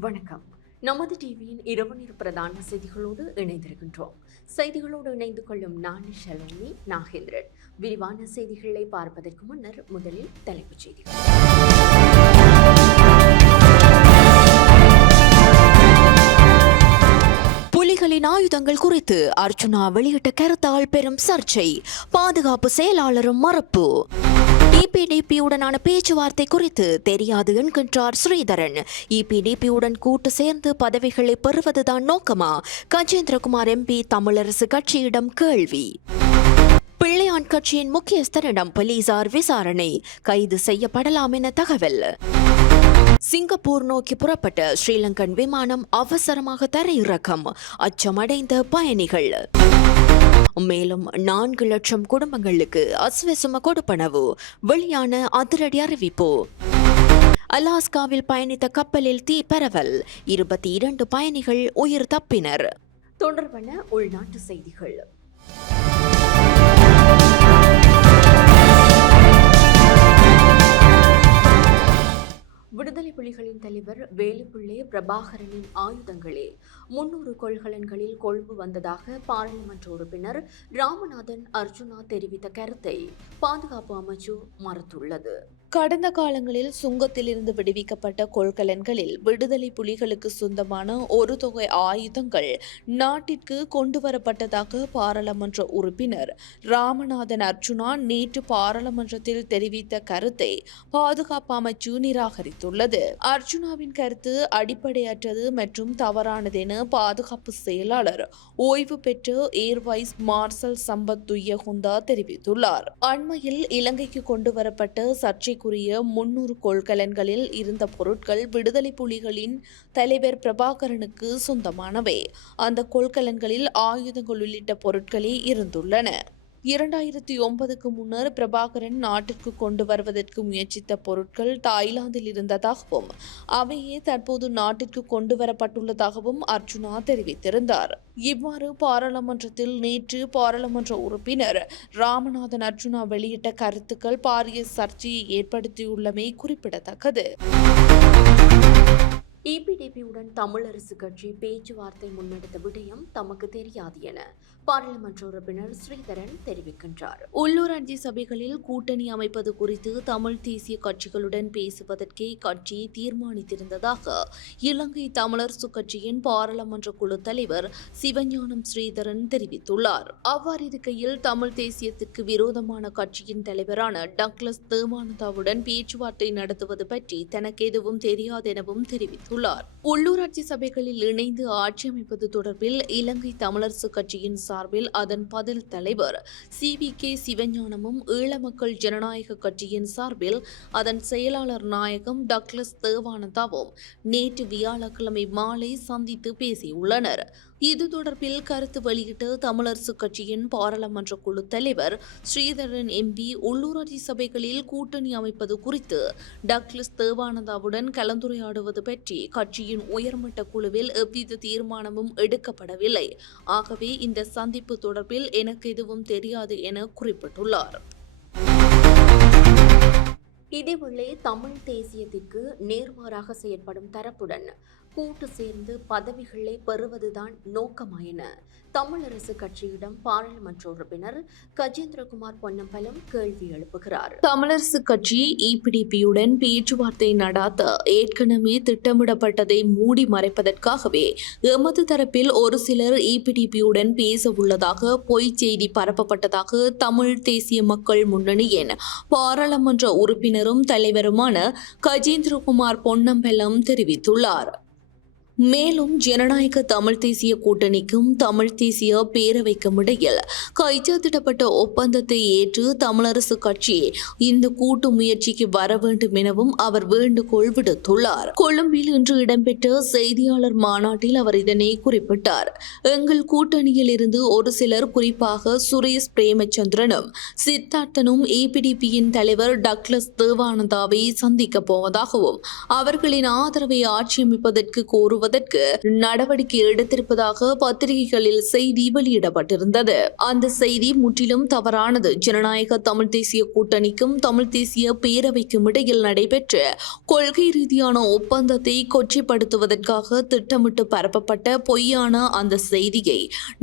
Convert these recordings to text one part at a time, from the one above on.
வணக்கம். நமது டிவியின் இரவு நேர பிரதான செய்திகளோடு இணைந்திருக்கின்றோம். செய்திகளோடு இணைந்து கொள்ளும் நான் ஷலோனி நாகேந்திரன். விரிவான செய்திகளை பார்ப்பதற்கு முன்னர் முதலில் தலைப்புச் செய்திகள். புலிகளின் ஆயுதங்கள் குறித்து அர்ஜுனா வெளியிட்ட கருத்தால் பெரும் சர்ச்சை. பாதுகாப்பு செயலாளரும் மறுப்பு. இபிடிபியுடனான பேச்சுவார்த்தை குறித்து தெரியாது என்கின்றார் ஸ்ரீதரன். இபிடிபியுடன் கூட்டு சேர்ந்து பதவிகளை பெறுவதுதான் நோக்கமா? கஜேந்திரகுமார் எம்பி தமிழரசு கட்சியிடம் கேள்வி. பிள்ளையான் கட்சியின் முக்கியஸ்தரிடம் போலீசார் விசாரணை. கைது செய்யப்படலாம் என தகவல். சிங்கப்பூர் நோக்கி புறப்பட்ட ஸ்ரீலங்கன் விமானம் அவசரமாக தரையிறக்கம். அச்சமடைந்த பயணிகள். மேலும் நான்கு லட்சம் குடும்பங்களுக்கு அஸ்வசும கொடுப்பனவு. வெளியான அதிரடி அறிவிப்பு. அலாஸ்காவில் பயணித்த கப்பலில் தீ பரவல். இருபத்தி இரண்டு பயணிகள் உயிர் தப்பினர். தொடர்பான உள்நாட்டு செய்திகள். விடுதலை புலிகளின் தலைவர் வேலுப்பிள்ளை பிரபாகரனின் ஆயுதங்களே. முன்னூறு கொள்கலன்களில் கொழும்பு வந்ததாக பாராளுமன்ற உறுப்பினர் ராமநாதன் அர்ஜுனா தெரிவித்த கருத்தை பாதுகாப்பு அமைச்சு மறுத்துள்ளது. கடந்த காலங்களில் சுங்கத்திலிருந்து விடுவிக்கப்பட்ட கொள்கலன்களில் விடுதலை புலிகளுக்கு சொந்தமான ஒரு தொகை ஆயுதங்கள் நாட்டிற்கு கொண்டுவரப்பட்டதாக பாராளுமன்ற உறுப்பினர் ராமநாதன் அர்ஜுனா நேற்று பாராளுமன்றத்தில் தெரிவித்த கருத்தை பாதுகாப்பு அமைச்சு நிராகரித்துள்ளது. அர்ஜுனாவின் கருத்து அடிப்படையற்றது மற்றும் தவறானது என பாதுகாப்பு செயலாளர் ஓய்வு பெற்ற air vice marshal Sampath Thuyacontha தெரிவித்துள்ளார். அண்மையில் இலங்கைக்கு கொண்டுவரப்பட்ட சர்ச்சை சர்ச்சைக்குரிய முன்னூறு கொள்கலன்களில் இருந்த பொருட்கள் விடுதலை புலிகளின் தலைவர் பிரபாகரனுக்கு சொந்தமானவை. அந்த கொள்கலன்களில் ஆயுதங்கள் உள்ளிட்ட பொருட்களே இருந்துள்ளன. இரண்டாயிரத்தி ஒன்பதுக்கு முன்னர் பிரபாகரன் நாட்டிற்கு கொண்டு வருவதற்கு முயற்சித்த பொருட்கள் தாய்லாந்தில் இருந்ததாகவும் அவையே தற்போது நாட்டிற்கு கொண்டு வரப்பட்டுள்ளதாகவும் அர்ஜுனா தெரிவித்திருந்தார். இவ்வாறு பாராளுமன்றத்தில் நேற்று பாராளுமன்ற உறுப்பினர் ராமநாதன் அர்ஜுனா வெளியிட்ட கருத்துக்கள் பாரிய சர்ச்சையை ஏற்படுத்தியுள்ளமை குறிப்பிடத்தக்கது. இபிடிபியுடன் தமிழரசு கட்சி பேச்சுவார்த்தை முன்னெடுத்த விடயம் தமக்கு தெரியாது என பாராளுமன்ற உறுப்பினர் ஸ்ரீதரன் தெரிவிக்கின்றார். உள்ளூராட்சி சபைகளில் கூட்டணி அமைப்பது குறித்து தமிழ் தேசிய கட்சிகளுடன் பேசுவதற்கே கட்சி தீர்மானித்திருந்ததாக இலங்கை தமிழரசு கட்சியின் பாராளுமன்ற குழு தலைவர் சிவஞானம் ஸ்ரீதரன் தெரிவித்துள்ளார். அவ்வாறு இருக்கையில் தமிழ் தேசியத்திற்கு விரோதமான கட்சியின் தலைவரான டக்ளஸ் தேவானந்தாவுடன் பேச்சுவார்த்தை நடத்துவது பற்றி தனக்கு எதுவும் தெரியாது எனவும் தெரிவித்துள்ளார் உள்ளூராட்சி சபைகளில் இணைந்து ஆட்சி அமைப்பது தொடர்பில் இலங்கை தமிழரசு கட்சியின் சார்பில் அதன் பதில் தலைவர். சி. வி. கே. சிவஞானமும் ஈழ மக்கள் ஜனநாயக கட்சியின் சார்பில் அதன் செயலாளர் நாயகம் டக்ளஸ் தேவானந்தாவும் நேற்று வியாழக்கிழமை மாலை சந்தித்து பேசியுள்ளனர். இது தொடர்பில் கருத்து வெளியிட்டு தமிழரசு கட்சியின் பாராளுமன்ற குழு தலைவர் ஸ்ரீதரன் எம்பி உள்ளூராட்சி சபைகளில் கூட்டணி அமைப்பது குறித்து டக்ளஸ் தேவானந்தாவுடன் கலந்துரையாடுவது பற்றி கட்சியின் உயர்மட்ட குழுவில் எவ்வித தீர்மானமும் எடுக்கப்படவில்லை. ஆகவே இந்த சந்திப்பு தொடர்பில் எனக்கு எதுவும் தெரியாது என குறிப்பிட்டுள்ளார். இதேவேளை தமிழ் தேசியத்திற்கு நேர்மாறாக செயற்படும் தரப்புடன் கூட்டு சேர்ந்து பதவிகளை பெறுவதுதான் நோக்கமா என தமிழரசு கட்சியிடம் பாராளுமன்ற உறுப்பினர் கஜேந்திரகுமார் பொன்னம்பலம் கேள்வி எழுப்புகிறார். தமிழரசு கட்சி இபிடிபியுடன் பேச்சுவார்த்தை நடாத்த ஏற்கனவே திட்டமிடப்பட்டதை மூடி மறைப்பதற்காகவே எமது தரப்பில் ஒரு சிலர் இபிடிபியுடன் பேச உள்ளதாக பொய் செய்தி பரப்பப்பட்டதாக தமிழ் தேசிய மக்கள் முன்னணியின் பாராளுமன்ற உறுப்பினரும் தலைவருமான கஜேந்திரகுமார் பொன்னம்பலம் தெரிவித்துள்ளார். மேலும் ஜனநாயக தமிழ் தேசிய கூட்டணிக்கும் தமிழ் தேசிய பேரவைக்கும் இடையில் கைச்சாத்திடப்பட்ட ஒப்பந்தத்தை ஏற்று தமிழரசு கட்சி இந்த கூட்டு முயற்சிக்கு வர வேண்டும் எனவும் அவர் வேண்டுகோள் விடுத்துள்ளார். கொழும்பில் இன்று இடம்பெற்ற செய்தியாளர் மாநாட்டில் அவர் இதனை குறிப்பிட்டார். எங்கள் கூட்டணியில் இருந்து ஒரு சிலர் குறிப்பாக சுரேஷ் பிரேமச்சந்திரனும் சித்தார்த்தனும் ஏபிடிபியின் தலைவர் டக்ளஸ் தேவானந்தாவை சந்திக்கப் போவதாகவும் அவர்களின் ஆதரவை ஆட்சியமைப்பதற்கு கோருவதாக நீக்குவதற்கு நடவடிக்கை எடுத்திருப்பதாக பத்திரிகைகளில் செய்தி வெளியிடப்பட்டிருந்தது. அந்த செய்தி முற்றிலும் தவறானது. ஜனநாயக தமிழ் தேசிய கூட்டணிக்கும் தமிழ் தேசிய பேரவைக்கும் இடையில் நடைபெற்ற கொள்கை ரீதியான ஒப்பந்தத்தை கொச்சைப்படுத்துவதற்காக திட்டமிட்டு பரப்பப்பட்ட பொய்யான அந்த செய்தியை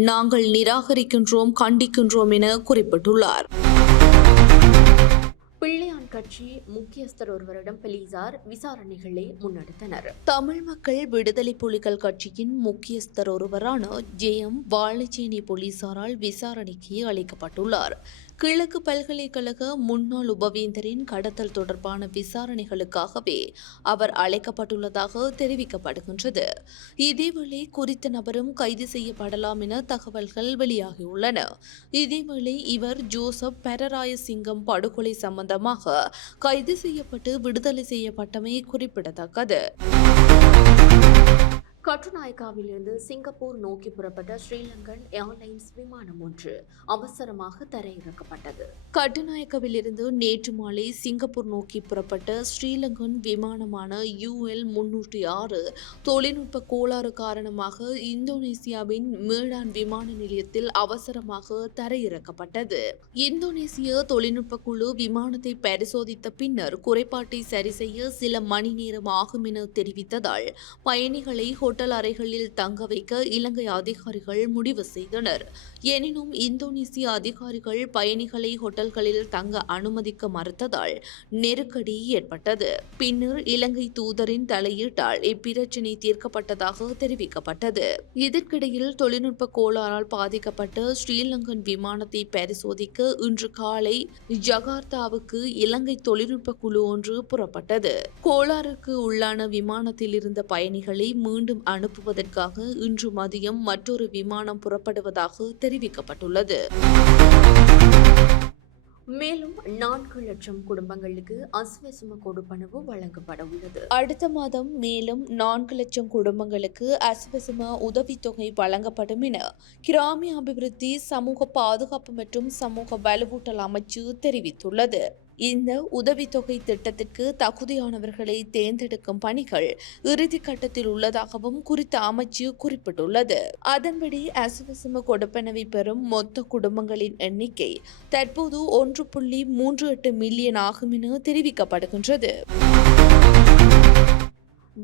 நாங்கள் நிராகரிக்கின்றோம் கண்டிக்கின்றோம் என குறிப்பிட்டுள்ளார். கட்சி முக்கியஸ்தர் ஒருவரிடம் போலீசார் விசாரணைகளை முன்னெடுத்தனர். தமிழ் மக்கள் விடுதலை புலிகள் கட்சியின் முக்கியஸ்தர் ஒருவரான ஜே எம் வாழைச்சேனி போலீசாரால் விசாரணைக்கு அளிக்கப்பட்டுள்ளார் கிழக்கு பல்கலைக்கழக முன்னாள் உபவேந்தரின் கடத்தல் தொடர்பான விசாரணைகளுக்காகவே அவர் அழைக்கப்பட்டுள்ளதாக தெரிவிக்கப்படுகின்றது. இதேவேளை குறித்த நபரும் கைது செய்யப்படலாம் என தகவல்கள் வெளியாகியுள்ளன. இதேவேளை இவர் ஜோசப் பெரராயசிங்கம் படுகொலை சம்பந்தமாக கைது செய்யப்பட்டு விடுதலை செய்யப்பட்டமை குறிப்பிடத்தக்கது. கட்டுநாயக்காவிலிருந்து சிங்கப்பூர் நோக்கி புறப்பட்ட ஸ்ரீலங்கன் ஏர்லைன்ஸ் விமானம் ஒன்று அவசரமாக தரையிறக்கப்பட்டது. கட்டுநாயக்கவிலிருந்து நேற்று மாலை சிங்கப்பூர் நோக்கி புறப்பட்ட ஸ்ரீலங்கன் விமானமான யூஎல் முன்னூற்றி ஆறு தொழில்நுட்ப கோளாறு காரணமாக இந்தோனேசியாவின் மீடான் விமான நிலையத்தில் அவசரமாக தரையிறக்கப்பட்டது. இந்தோனேசிய தொழில்நுட்ப குழு விமானத்தை பரிசோதித்த பின்னர் குறைபாட்டை சரி செய்ய சில மணி நேரம் ஆகும் என தெரிவித்ததால் பயணிகளை ஹோட்டல் அறைகளில் தங்க வைக்க இலங்கை அதிகாரிகள் முடிவு செய்தனர். எனினும் இந்தோனேசிய அதிகாரிகள் பயணிகளை ஹோட்டல்களில் தங்க அனுமதிக்க மறுத்ததால் நெருக்கடி ஏற்பட்டது. பின்னர் இலங்கை தூதரின் தலையீட்டால் இப்பிரச்சினை தீர்க்கப்பட்டதாக தெரிவிக்கப்பட்டது. இதற்கிடையில் தொழில்நுட்ப கோளாறால் பாதிக்கப்பட்ட ஸ்ரீலங்கன் விமானத்தை பரிசோதிக்க இன்று காலை ஜகார்த்தாவுக்கு இலங்கை தொழில்நுட்ப குழு ஒன்று புறப்பட்டது. கோளாறுக்கு உள்ளான விமானத்தில் இருந்த பயணிகளை மீண்டும் அனுப்புவதற்காக இன்று மதியம் மற்றொரு விமானம் புறப்படுவதாக தெரிவிக்கப்பட்டுள்ளது. மேலும் நான்கு லட்சம் குடும்பங்களுக்கு அஸ்வசும கொடுப்பனவு வழங்கப்பட உள்ளது அடுத்த மாதம் மேலும் நான்கு லட்சம் குடும்பங்களுக்கு அஸ்வசும உதவித்தொகை வழங்கப்படும் என கிராமிய அபிவிருத்தி சமூக பாதுகாப்பு மற்றும் சமூக வலுவூட்டல் அமைச்சு தெரிவித்துள்ளது. இந்த உதவித்தொகை திட்டத்திற்கு தகுதியானவர்களை தேர்ந்தெடுக்கும் பணிகள் இறுதிக்கட்டத்தில் உள்ளதாகவும் குறித்த அமைச்சு குறிப்பிட்டுள்ளது. அதன்படி அசுவசம கொடுப்பனவை பெறும் மொத்த குடும்பங்களின் எண்ணிக்கை தற்போது ஒன்று புள்ளி மூன்று எட்டு மில்லியன் ஆகும் என தெரிவிக்கப்படுகின்றது.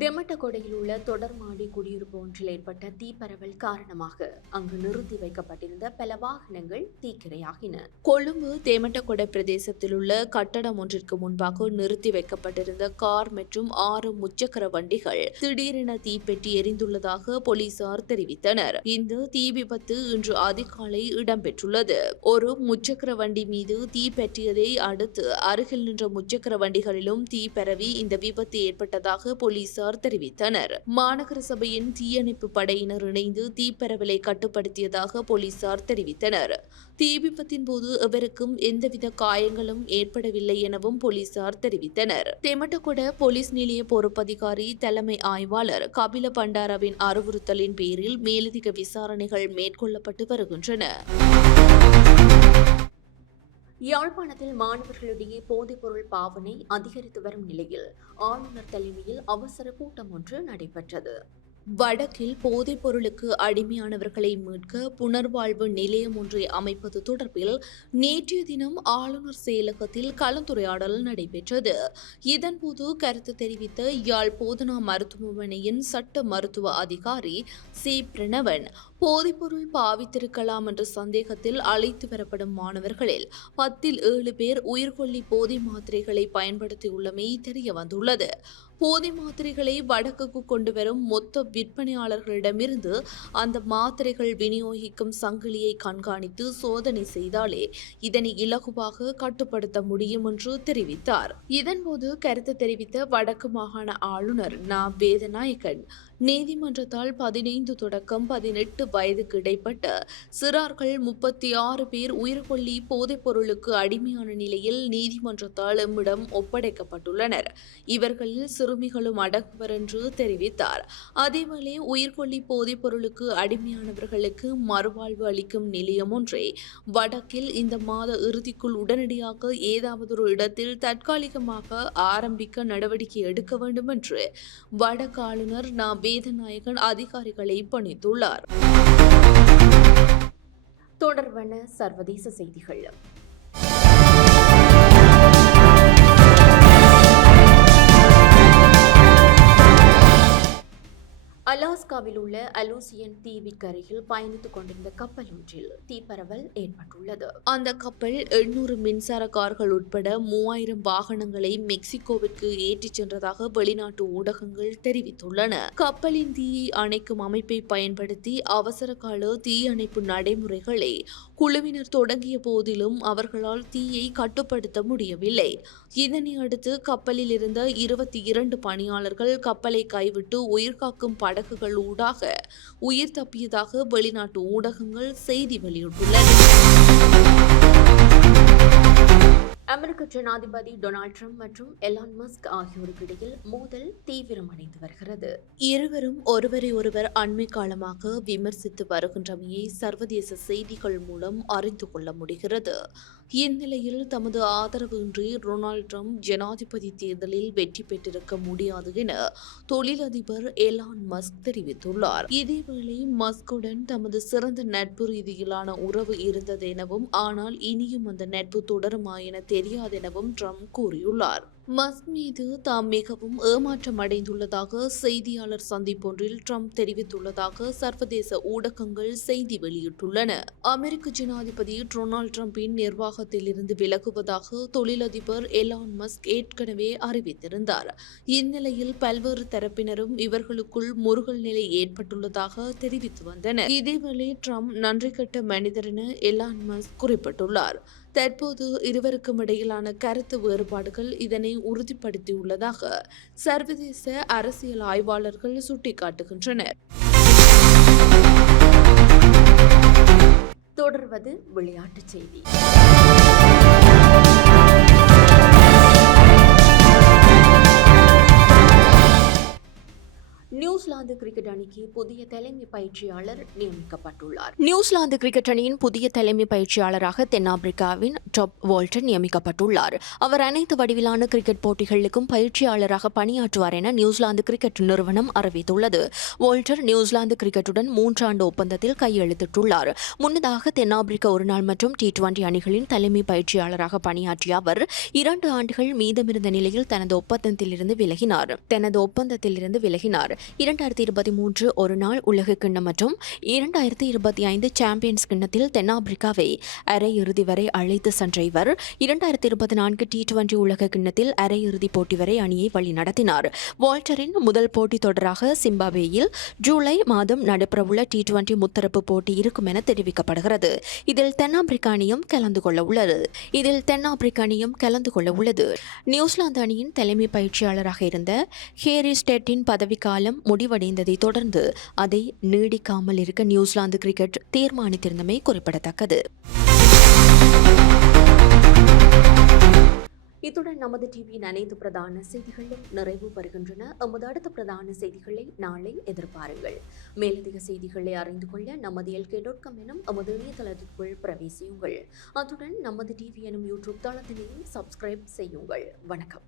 டெமட்டகொடையில் உள்ள தொடர்மாடி குடியிருப்பு ஒன்றில் ஏற்பட்ட தீப்பரவல் காரணமாக அங்கு நிறுத்தி வைக்கப்பட்டிருந்த பல வாகனங்கள் தீக்கிரையாகின. கொழும்பு தேமட்டகொடை பிரதேசத்தில் உள்ள கட்டடம் ஒன்றிற்கு முன்பாக நிறுத்தி வைக்கப்பட்டிருந்த கார் மற்றும் ஆறு முச்சக்கர வண்டிகள் திடீரென தீப்பெட்டி எரிந்துள்ளதாக போலீசார் தெரிவித்தனர். இந்த தீ விபத்து இன்று அதிகாலை இடம்பெற்றுள்ளது. ஒரு முச்சக்கர வண்டி மீது தீ பற்றியதை அடுத்து அருகில் நின்ற முச்சக்கர வண்டிகளிலும் தீ பரவி இந்த விபத்து ஏற்பட்டதாக போலீசார் தெரிவித்தனர். மாநகர சபையின் தீயணைப்பு படையினர் இணைந்து தீப்பரவலை கட்டுப்படுத்தியதாக போலீசார் தெரிவித்தனர். தீ விபத்தின் போது எவருக்கும் எந்தவித காயங்களும் ஏற்படவில்லை எனவும் போலீசார் தெரிவித்தனர். தெமட்டகொட போலீஸ் நிலைய பொறுப்பதிகாரி தலைமை ஆய்வாளர் கபில பண்டாரவின் அறிவுறுத்தலின் பேரில் மேலதிக விசாரணைகள் மேற்கொள்ளப்பட்டு வருகின்றன. யாழ்ப்பாணத்தில் மாணவர்களிடையே போதைப்பொருள் பாவனை அதிகரித்து வரும் நிலையில் ஆளுநர் தலைமையில் அவசர கூட்டம் ஒன்று நடைபெற்றது. வடக்கில் போதைப் பொருளுக்கு அடிமையானவர்களை மீட்க புனர்வாழ்வு நிலையம் ஒன்றை அமைப்பது தொடர்பில் நேற்றைய தினம் ஆளுநர் செயலகத்தில் கலந்துரையாடல் நடைபெற்றது. இதன்போது கருத்து தெரிவித்த யாழ் போதனா மருத்துவமனையின் சட்ட மருத்துவ அதிகாரி சி. பிரணவன் போதைப்பொருள் பாவித்திருக்கலாம் என்ற சந்தேகத்தில் அழைத்து வரப்படும் மாணவர்களில் பத்தில் ஏழு பேர் உயிர்கொல்லி போதை மாத்திரைகளை பயன்படுத்தியுள்ளமை தெரிய வந்துள்ளது போதை மாத்திரைகளை வடக்குக்கு கொண்டு வரும் மொத்த விற்பனையாளர்களிடமிருந்து அந்த மாத்திரைகள் விநியோகிக்கும் சங்கிலியை கண்காணித்து சோதனை செய்தாலே இதனை இலகுவாக கட்டுப்படுத்த முடியும் என்று தெரிவித்தார். இதன்போது கருத்து தெரிவித்த வடக்கு மாகாண ஆளுநர் நா. வேதநாயகன் நீதிமன்றத்தால் பதினைந்து தொடக்கம் பதினெட்டு வயதுக்கு இடைப்பட்ட சிறார்கள் முப்பத்தி ஆறு பேர் உயிர்கொல்லி போதைப் பொருளுக்கு அடிமையான நிலையில் நீதிமன்றத்தால் எம்மிடம் ஒப்படைக்கப்பட்டுள்ளனர். இவர்களில் சிறுமிகளும் அடங்குவர் என்று தெரிவித்தார். அதேவேளை உயிர்கொல்லி போதைப் பொருளுக்கு அடிமையானவர்களுக்கு மறுவாழ்வு அளிக்கும் நிலையம் ஒன்றே வடக்கில் இந்த மாத இறுதிக்குள் உடனடியாக ஏதாவதொரு இடத்தில் தற்காலிகமாக ஆரம்பிக்க நடவடிக்கை எடுக்க வேண்டும் என்று வடக்கு ஆளுநர் நா. வேதநாயகன் அதிகாரிகளை பணித்துள்ளார். தொடர்பான சர்வதேச செய்திகள். அலாஸ்காவில் உள்ள அலூசியன் தீவிற்கரையில் பயணித்துக் கொண்டிருந்த கப்பல் ஒன்றில் தீப்பரவல் ஏற்பட்டுள்ளது. அந்த கப்பல் எண்ணூறு மின்சார கார்கள் உட்பட மூவாயிரம் வாகனங்களை மெக்சிகோவிற்கு ஏற்றிச் சென்றதாக வெளிநாட்டு ஊடகங்கள் தெரிவித்துள்ளன. கப்பலின் தீயை அணைக்கும் அமைப்பை பயன்படுத்தி அவசர கால தீயணைப்பு நடைமுறைகளை குழுவினர் தொடங்கிய போதிலும் அவர்களால் தீயை கட்டுப்படுத்த முடியவில்லை. இதனை அடுத்து கப்பலில் இருந்த இருபத்தி இரண்டு பணியாளர்கள் கப்பலை கைவிட்டு உயிர்காக்கும் பட படகுகள் ஊடாக உயிர் தப்பியதாக வெளிநாட்டு ஊடகங்கள் செய்தி வெளியிட்டுள்ளன. அமெரிக்க ஜனாதிபதி டொனால்ட் ட்ரம்ப் மற்றும் எலான் மஸ்க் ஆகியோருக்கு இடையில் மோதல் தீவிரமடைந்து வருகிறது. இருவரும் ஒருவரை ஒருவர் அண்மை காலமாக விமர்சித்து வருகின்றமையை சர்வதேச செய்திகள் மூலம் அறிந்து கொள்ள முடிகிறது. இந்நிலையில் தமது ஆதரவின்றி ரொனால்ட் டொனால்ட் ட்ரம்ப் ஜனாதிபதி தேர்தலில் வெற்றி பெற்றிருக்க முடியாது என தொழிலதிபர் எலான் மஸ்க் தெரிவித்துள்ளார். இதேவேளை மஸ்குடன் தமது சிறந்த நட்பு ரீதியிலான உறவு இருந்தது எனவும் ஆனால் இனியும் அந்த நட்பு தொடருமா என தெரியாதெனவும் ட்ரம்ப் கூறியுள்ளார். மஸ்க் மீது தாம் மிகவும் ஏமாற்றம் அடைந்துள்ளதாக செய்தியாளர் சந்திப்பொன்றில் ட்ரம்ப் தெரிவித்துள்ளதாக சர்வதேச ஊடகங்கள் செய்தி வெளியிட்டுள்ளன. அமெரிக்க ஜனாதிபதி டொனால்ட் ட்ரம்பின் நிர்வாகத்தில் இருந்து விலகுவதாக தொழிலதிபர் எலான் மஸ்க் ஏற்கனவே அறிவித்திருந்தார். இந்நிலையில் பல்வேறு தரப்பினரும் இவர்களுக்குள் முருகல் நிலை ஏற்பட்டுள்ளதாக தெரிவித்து வந்தனர். இதேவேளை ட்ரம்ப் நன்றி கட்ட மனிதர் என எலான் மஸ்க் குறிப்பிட்டுள்ளார். தற்போது இருவருக்கும் இடையிலான கருத்து வேறுபாடுகள் இதனை உறுதிப்படுத்தியுள்ளதாக சர்வதேச அரசியல் ஆய்வாளர்கள் சுட்டிக்காட்டுகின்றனர். தொடர்வது விளையாட்டுச் செய்தி. நியூசிலாந்து கிரிக்கெட் அணிக்கு புதிய தலைமை பயிற்சியாளர் நியமிக்கப்பட்டுள்ளார். நியூசிலாந்து கிரிக்கெட் அணியின் புதிய தலைமை பயிற்சியாளராக தென்னாப்பிரிக்காவின் டாப் வால்டன் நியமிக்கப்பட்டுள்ளார். அவர் அனைத்து வடிவிலான கிரிக்கெட் போட்டிகளுக்கும் பயிற்சியாளராக பணியாற்றுவார் என நியூசிலாந்து கிரிக்கெட் நிறுவனம் அறிவித்துள்ளது. வால்டர் நியூசிலாந்து கிரிக்கெட்டுடன் மூன்றாண்டு ஒப்பந்தத்தில் கையெழுத்திட்டுள்ளார். முன்னதாக தென்னாப்பிரிக்க ஒருநாள் மற்றும் டி டுவெண்டி அணிகளின் தலைமை பயிற்சியாளராக பணியாற்றிய அவர் இரண்டு ஆண்டுகள் மீதமிருந்த நிலையில் தனது ஒப்பந்தத்திலிருந்து விலகினார். தனது ஒப்பந்தத்திலிருந்து விலகினார். இரண்டாயிரத்தி இருபத்தி மூன்று ஒரு நாள் உலக கிண்ணம் மற்றும் இரண்டாயிரத்தி இருபத்தி ஐந்து சாம்பியன்ஸ் கிண்ணத்தில் தென்னாப்பிரிக்காவை அரையிறுதி வரை அழைத்து சென்ற இவர் இரண்டாயிரத்தி இருபத்தி நான்கு டி டுவெண்டி உலக கிண்ணத்தில் அரையிறுதிப் போட்டி வரை அணியை வழிநடத்தினார் வால்டரின் முதல் போட்டி தொடராக சிம்பாபேயில் ஜூலை மாதம் நடைபெறவுள்ள டி டுவெண்டி முத்தரப்பு போட்டி இருக்கும் என தெரிவிக்கப்படுகிறது. இதில் தென்னாப்பிரிக்க அணியும் கலந்து கொள்ள உள்ளது. இதில் தென்னாப்பிரிக்க அணியும் கலந்து கொள்ள உள்ளது. நியூசிலாந்து அணியின் தலைமை பயிற்சியாளராக இருந்த ஹேரி ஸ்டெட்டின் பதவிக்காலம் முடிவடைந்ததை தொடர்ந்து அதை நீடிக்காமல் இருக்க நியூசிலாந்து கிரிக்கெட் தீர்மானித்திருந்தமை குறிப்பிடத்தக்கது. இத்துடன் நமது டிவியின் அனைத்து பிரதான செய்திகளும் நிறைவு பெறுகின்றன. எமது அடுத்த பிரதான செய்திகளை நாளை எதிர்பாருங்கள். மேலதிக செய்திகளை அறிந்து கொள்ள நமது எல்கே டாட் காம் எனும் எமது இணையதளத்திற்குள் பிரவேசியுங்கள். அத்துடன் நமது டிவி எனும் யூடியூப் தளத்தினையும் சப்ஸ்கிரைப் செய்யுங்கள். வணக்கம்.